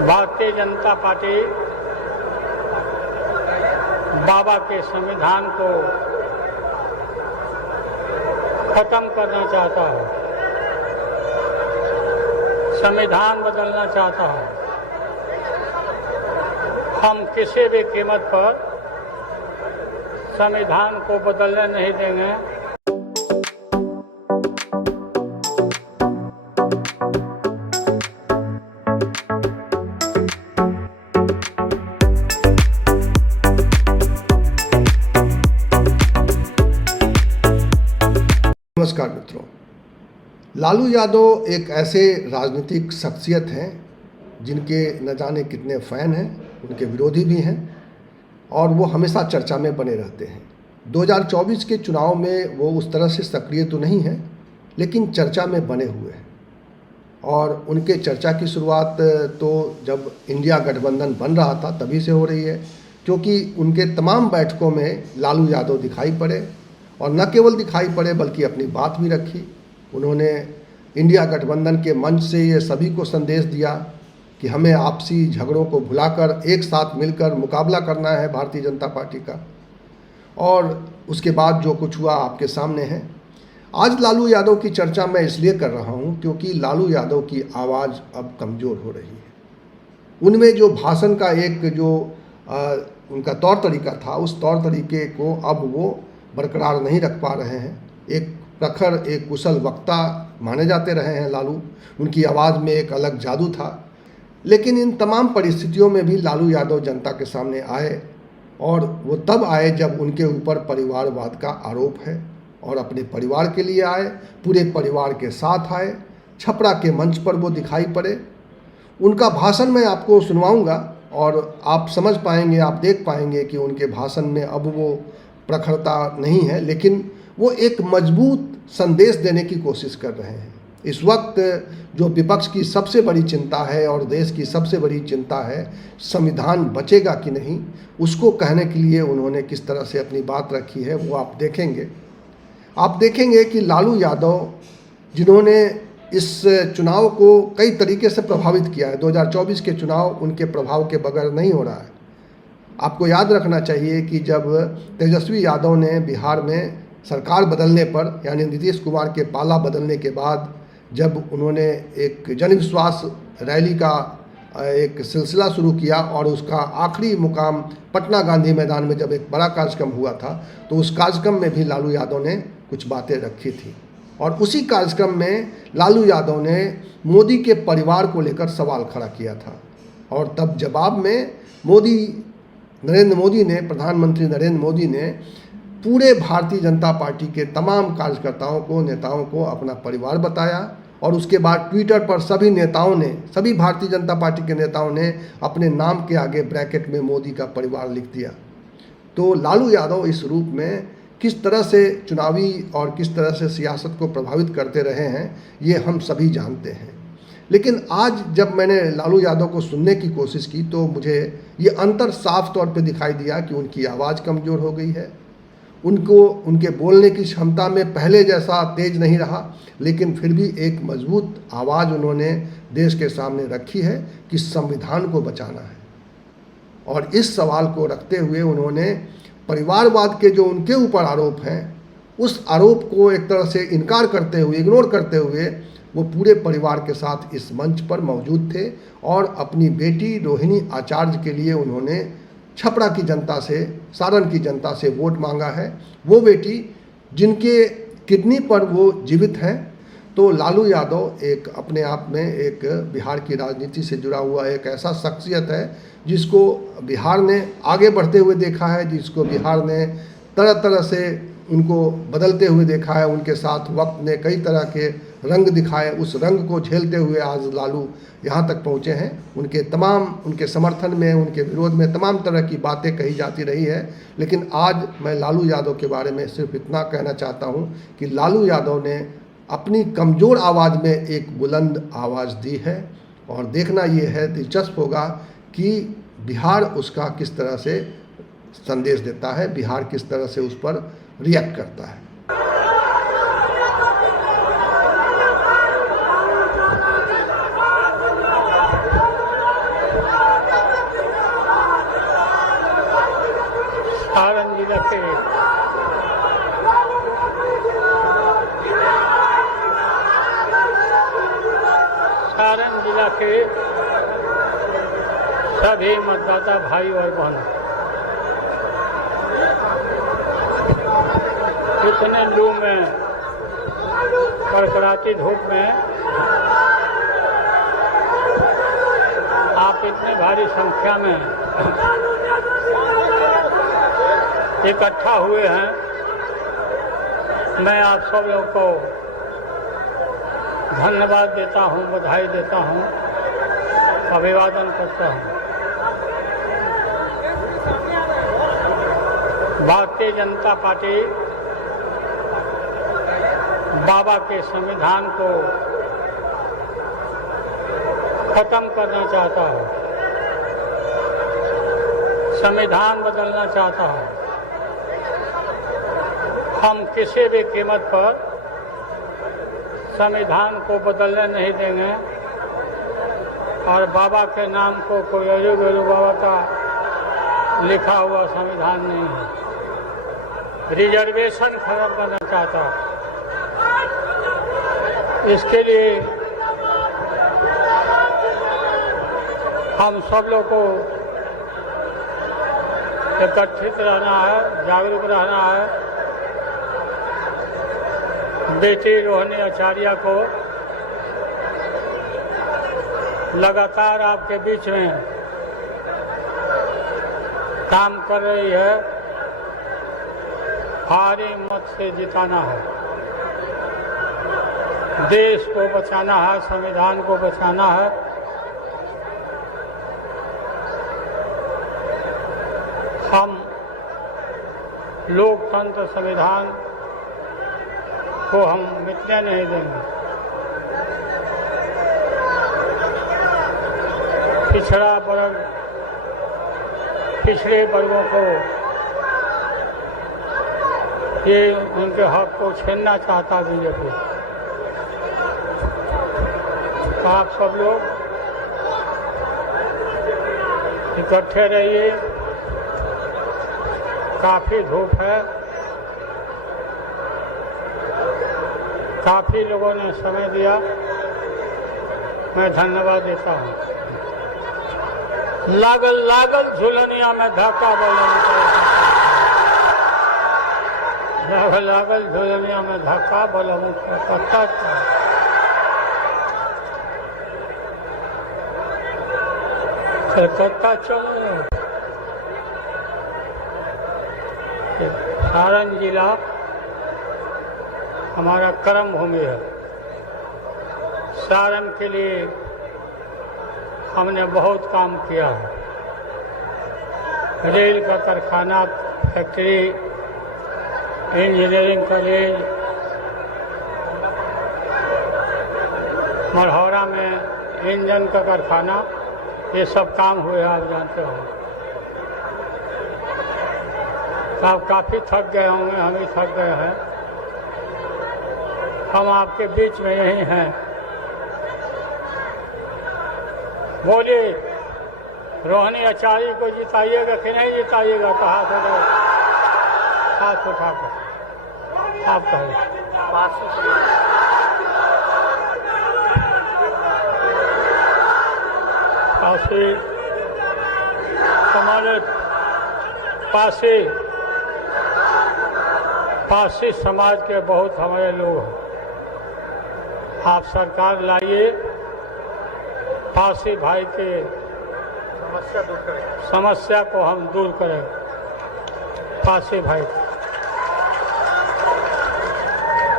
Bharatiya Janata party बाबा के संविधान को खत्म करना चाहता है, संविधान बदलना चाहता है। हम किसी भी कीमत पर संविधान को बदलने नहीं देंगे। नमस्कार मित्रों, लालू यादव एक ऐसे राजनीतिक शख्सियत हैं जिनके न जाने कितने फ़ैन हैं, उनके विरोधी भी हैं और वो हमेशा चर्चा में बने रहते हैं। 2024 के चुनाव में वो उस तरह से सक्रिय तो नहीं है, लेकिन चर्चा में बने हुए हैं। और उनके चर्चा की शुरुआत तो जब इंडिया गठबंधन बन रहा था तभी से हो रही है, क्योंकि उनके तमाम बैठकों में लालू यादव दिखाई पड़े और न केवल दिखाई पड़े बल्कि अपनी बात भी रखी। उन्होंने इंडिया गठबंधन के मंच से ये सभी को संदेश दिया कि हमें आपसी झगड़ों को भुलाकर एक साथ मिलकर मुकाबला करना है भारतीय जनता पार्टी का। और उसके बाद जो कुछ हुआ आपके सामने है। आज लालू यादव की चर्चा मैं इसलिए कर रहा हूँ क्योंकि लालू यादव की आवाज़ अब कमज़ोर हो रही है। उनमें जो भाषण का एक जो उनका तौर तरीका था, उस तौर तरीके को अब वो बरकरार नहीं रख पा रहे हैं। एक प्रखर, एक कुशल वक्ता माने जाते रहे हैं लालू। उनकी आवाज़ में एक अलग जादू था। लेकिन इन तमाम परिस्थितियों में भी लालू यादव जनता के सामने आए और वो तब आए जब उनके ऊपर परिवारवाद का आरोप है और अपने परिवार के लिए आए, पूरे परिवार के साथ आए। छपरा के मंच पर वो दिखाई पड़े। उनका भाषण मैं आपको सुनवाऊंगा और आप समझ पाएंगे, आप देख पाएंगे कि उनके भाषण में अब वो प्रखरता नहीं है, लेकिन वो एक मजबूत संदेश देने की कोशिश कर रहे हैं। इस वक्त जो विपक्ष की सबसे बड़ी चिंता है और देश की सबसे बड़ी चिंता है, संविधान बचेगा कि नहीं, उसको कहने के लिए उन्होंने किस तरह से अपनी बात रखी है वो आप देखेंगे। आप देखेंगे कि लालू यादव, जिन्होंने इस चुनाव को कई तरीके से प्रभावित किया है, 2024 के चुनाव उनके प्रभाव के बगैर नहीं हो रहा है। आपको याद रखना चाहिए कि जब तेजस्वी यादव ने बिहार में सरकार बदलने पर, यानी नीतीश कुमार के पाला बदलने के बाद, जब उन्होंने एक जनविश्वास रैली का एक सिलसिला शुरू किया और उसका आखिरी मुकाम पटना गांधी मैदान में जब एक बड़ा कार्यक्रम हुआ था, तो उस कार्यक्रम में भी लालू यादव ने कुछ बातें रखी थी। और उसी कार्यक्रम में लालू यादव ने मोदी के परिवार को लेकर सवाल खड़ा किया था। और तब जवाब में प्रधानमंत्री नरेंद्र मोदी ने पूरे भारतीय जनता पार्टी के तमाम कार्यकर्ताओं को, नेताओं को अपना परिवार बताया। और उसके बाद ट्विटर पर सभी नेताओं ने, सभी भारतीय जनता पार्टी के नेताओं ने अपने नाम के आगे ब्रैकेट में मोदी का परिवार लिख दिया। तो लालू यादव इस रूप में किस तरह से चुनावी और किस तरह से सियासत को प्रभावित करते रहे हैं, ये हम सभी जानते हैं। लेकिन आज जब मैंने लालू यादव को सुनने की कोशिश की तो मुझे ये अंतर साफ तौर पे दिखाई दिया कि उनकी आवाज़ कमज़ोर हो गई है। उनके बोलने की क्षमता में पहले जैसा तेज नहीं रहा, लेकिन फिर भी एक मजबूत आवाज़ उन्होंने देश के सामने रखी है कि संविधान को बचाना है। और इस सवाल को रखते हुए उन्होंने परिवारवाद के जो उनके ऊपर आरोप हैं, उस आरोप को एक तरह से इनकार करते हुए, इग्नोर करते हुए, वो पूरे परिवार के साथ इस मंच पर मौजूद थे और अपनी बेटी रोहिणी आचार्य के लिए उन्होंने छपरा की जनता से, सारण की जनता से वोट मांगा है। वो बेटी जिनके किडनी पर वो जीवित हैं। तो लालू यादव एक अपने आप में एक बिहार की राजनीति से जुड़ा हुआ एक ऐसा शख्सियत है जिसको बिहार ने आगे बढ़ते हुए देखा है, जिसको बिहार ने तरह तरह से उनको बदलते हुए देखा है। उनके साथ वक्त ने कई तरह के रंग दिखाए। उस रंग को झेलते हुए आज लालू यहाँ तक पहुँचे हैं। उनके समर्थन में, उनके विरोध में तमाम तरह की बातें कही जाती रही है। लेकिन आज मैं लालू यादव के बारे में सिर्फ इतना कहना चाहता हूँ कि लालू यादव ने अपनी कमज़ोर आवाज़ में एक बुलंद आवाज़ दी है। और देखना ये है, दिलचस्प होगा कि बिहार उसका किस तरह से संदेश देता है, बिहार किस तरह से उस पर रिएक्ट करता है। सारण जिला के सभी मतदाता भाई और बहनों, इतने लू में, कड़कड़ाती धूप में आप इतने भारी संख्या में इकट्ठा हुए हैं। मैं आप सब लोगों को धन्यवाद देता हूं, बधाई देता हूं, अभिवादन करता हूं। भारतीय जनता पार्टी बाबा के संविधान को खत्म करना चाहता है, संविधान बदलना चाहता है। हम किसी भी कीमत पर संविधान को बदलने नहीं देंगे और बाबा के नाम को कोई अजू बाबा का लिखा हुआ संविधान नहीं है। रिजर्वेशन खत्म करना चाहता है। इसके लिए हम सब लोग को एकत्रित रहना है, जागरूक रहना है। बेटी रोहिणी आचार्य को लगातार आपके बीच में काम कर रही है, भारी मत से जिताना है, देश को बचाना है, संविधान को बचाना है। हम लोकतंत्र संविधान को हम मिटने नहीं देंगे। पिछड़ा वर्ग, पिछड़े वर्गों को ये उनके हक को छीनना चाहता बीजेपी। तो आप सब लोग इकट्ठे रहिए। काफी धूप है, काफी लोगों ने समय दिया, मैं धन्यवाद देता हूँ। लागल लागल झुलनिया में धक्का लागल लागल झुलनिया में धक्का बोलूँ पत्ता कलकत्ता चलो। सारण जिला हमारा कर्म भूमि है। सारण के लिए हमने बहुत काम किया है। रेल का कारखाना, फैक्ट्री, इंजीनियरिंग कॉलेज, मढ़ौरा में इंजन का कारखाना, ये सब काम हुए, आप जानते हो। आप काफ़ी थक गए होंगे, हम भी थक गए हैं। हम आपके बीच में यही हैं। बोलिए, रोहिणी आचार्य को जिताइएगा कि नहीं जिताइएगा? तो हाथ उठा कर आप कहें। पासी, हमारे पासी समाज के बहुत हमारे लोग हैं। आप सरकार लाइए, पासी भाई के समस्या को हम दूर करें। पासी भाई,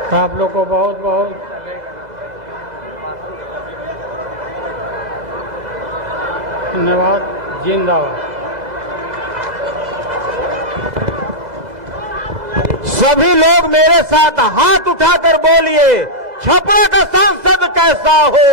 तो आप लोग को बहुत बहुत धन्यवाद। जिंदाबाद। सभी लोग मेरे साथ हाथ उठाकर बोलिए, छपरा का सांसद कैसा हो।